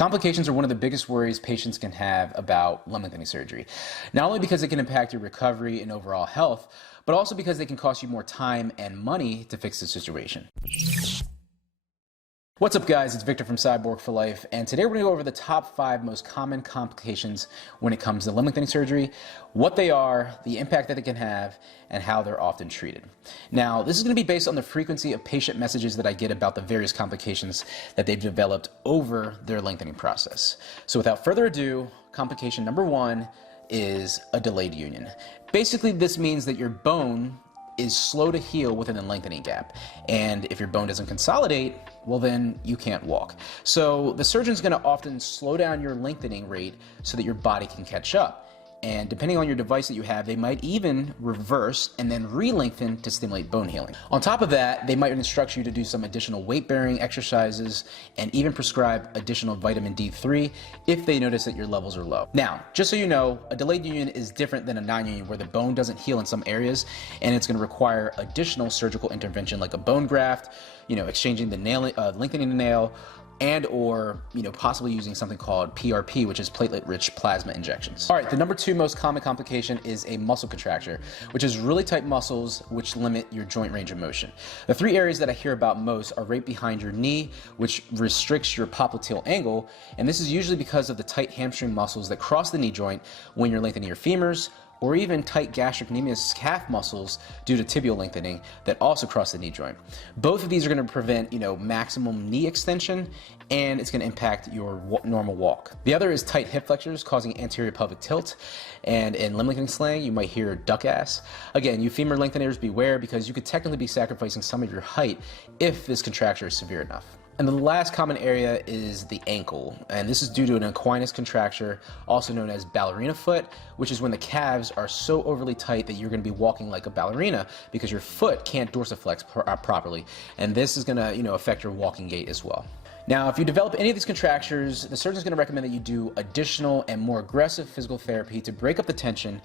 Complications are one of the biggest worries patients can have about limb lengthening surgery, not only because it can impact your recovery and overall health, but also because they can cost you more time and money to fix the situation. What's up, guys? It's Victor from Cyborg for Life, and today we're going to go over the top 5 most common complications when it comes to limb lengthening surgery, what they are, the impact that it can have, and how they're often treated. Now, this is going to be based on the frequency of patient messages that I get about the various complications that they've developed over their lengthening process. So without further ado, complication number 1 is a delayed union. Basically, this means that your bone is slow to heal within the lengthening gap. And if your bone doesn't consolidate, well, then you can't walk. So the surgeon's going to often slow down your lengthening rate so that your body can catch up. And depending on your device that you have, they might even reverse and then re-lengthen to stimulate bone healing. On top of that, they might instruct you to do some additional weight-bearing exercises and even prescribe additional vitamin D3 if they notice that your levels are low. Now, just so you know, a delayed union is different than a non-union where the bone doesn't heal in some areas and it's going to require additional surgical intervention like a bone graft, exchanging the nail, lengthening the nail, and or possibly using something called PRP, which is platelet-rich plasma injections. All right, the number 2 most common complication is a muscle contracture, which is really tight muscles which limit your joint range of motion. The 3 areas that I hear about most are right behind your knee, which restricts your popliteal angle, and this is usually because of the tight hamstring muscles that cross the knee joint when you're lengthening your femurs, or even tight gastrocnemius calf muscles due to tibial lengthening that also cross the knee joint. Both of these are going to prevent, maximum knee extension, and it's going to impact your normal walk. The other is tight hip flexors causing anterior pelvic tilt, and in limb lengthening slang, you might hear duck ass. Again, you femur lengtheners, beware, because you could technically be sacrificing some of your height if this contracture is severe enough. And the last common area is the ankle, and this is due to an equinus contracture, also known as ballerina foot, which is when the calves are so overly tight that you're going to be walking like a ballerina because your foot can't dorsiflex properly, and this is going to affect your walking gait as well. Now, if you develop any of these contractures, the surgeon is going to recommend that you do additional and more aggressive physical therapy to break up the tension.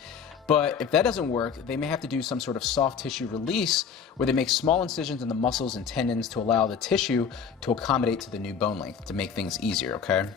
But if that doesn't work, they may have to do some sort of soft tissue release where they make small incisions in the muscles and tendons to allow the tissue to accommodate to the new bone length to make things easier, okay?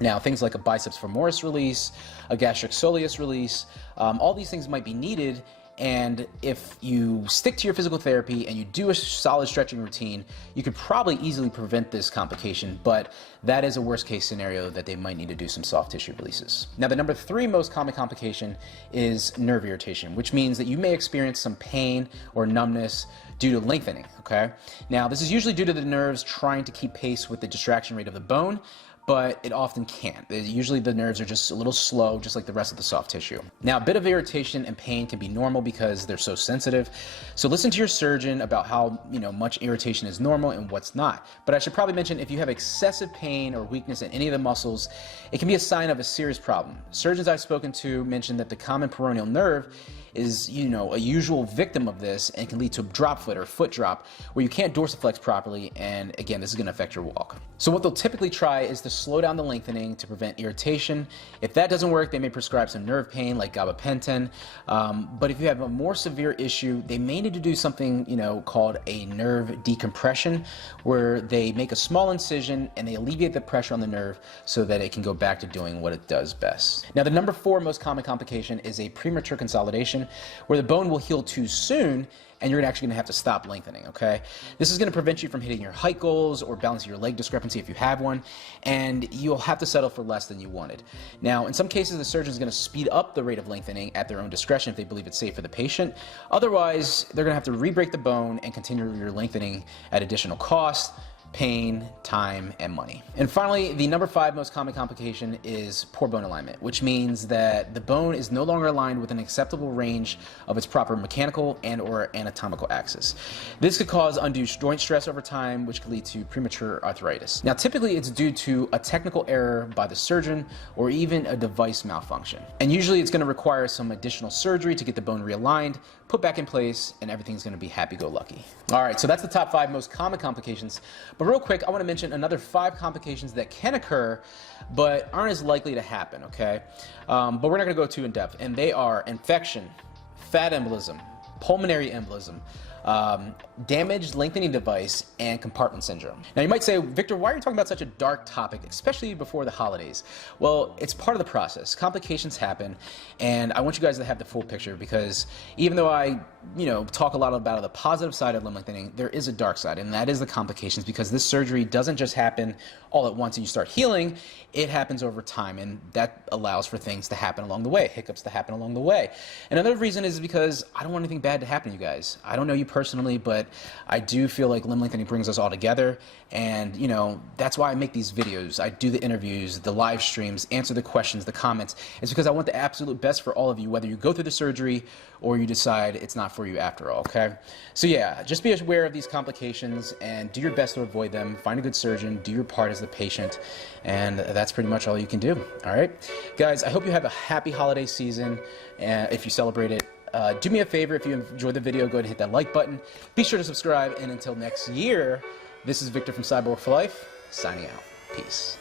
Now, things like a biceps femoris release, a gastric soleus release, all these things might be needed. And if you stick to your physical therapy and you do a solid stretching routine, you could probably easily prevent this complication, but that is a worst case scenario that they might need to do some soft tissue releases. Now, the number 3 most common complication is nerve irritation, which means that you may experience some pain or numbness due to lengthening, okay? Now, this is usually due to the nerves trying to keep pace with the distraction rate of the bone, but it often can't. Usually the nerves are just a little slow, just like the rest of the soft tissue. Now, a bit of irritation and pain can be normal because they're so sensitive. So listen to your surgeon about how much irritation is normal and what's not. But I should probably mention, if you have excessive pain or weakness in any of the muscles, it can be a sign of a serious problem. Surgeons I've spoken to mentioned that the common peroneal nerve is, a usual victim of this and can lead to drop foot or foot drop where you can't dorsiflex properly, and again, this is going to affect your walk. So what they'll typically try is to slow down the lengthening to prevent irritation. If that doesn't work, they may prescribe some nerve pain like gabapentin, but if you have a more severe issue, they may need to do something called a nerve decompression, where they make a small incision and they alleviate the pressure on the nerve so that it can go back to doing what it does best. Now, the number 4 most common complication is a premature consolidation, where the bone will heal too soon and you're actually going to have to stop lengthening, okay? This is going to prevent you from hitting your height goals or balancing your leg discrepancy if you have one, and you'll have to settle for less than you wanted. Now, in some cases, the surgeon is going to speed up the rate of lengthening at their own discretion if they believe it's safe for the patient. Otherwise, they're going to have to re-break the bone and continue your lengthening at additional cost, pain, time, and money. And finally, the number 5 most common complication is poor bone alignment, which means that the bone is no longer aligned with an acceptable range of its proper mechanical and or anatomical axis. This could cause undue joint stress over time, which could lead to premature arthritis. Now, typically it's due to a technical error by the surgeon or even a device malfunction. And usually it's going to require some additional surgery to get the bone realigned, put back in place, and everything's going to be happy-go-lucky. All right, so that's the top 5 most common complications. But real quick, I want to mention another 5 complications that can occur but aren't as likely to happen, okay? But we're not going to go too in depth, and they are infection, fat embolism, pulmonary embolism, damaged lengthening device and compartment syndrome. Now you might say, Victor, why are you talking about such a dark topic, especially before the holidays? Well, it's part of the process. Complications happen, and I want you guys to have the full picture, because even though I talk a lot about the positive side of limb lengthening, there is a dark side, and that is the complications, because this surgery doesn't just happen all at once and you start healing. It happens over time, and that allows for things to happen along the way, hiccups to happen along the way. And another reason is because I don't want anything bad to happen to you guys. I don't know you personally, but I do feel like limb lengthening brings us all together, and that's why I make these videos. I do the interviews, the live streams, answer the questions, the comments. It's because I want the absolute best for all of you, whether you go through the surgery or you decide it's not for you after all, okay? So yeah, just be aware of these complications and do your best to avoid them. Find a good surgeon, do your part as the patient, and that's pretty much all you can do, all right? Guys, I hope you have a happy holiday season, if you celebrate it. Do me a favor, if you enjoyed the video, go ahead and hit that like button. Be sure to subscribe, and until next year, this is Victor from Cyborg for Life, signing out. Peace.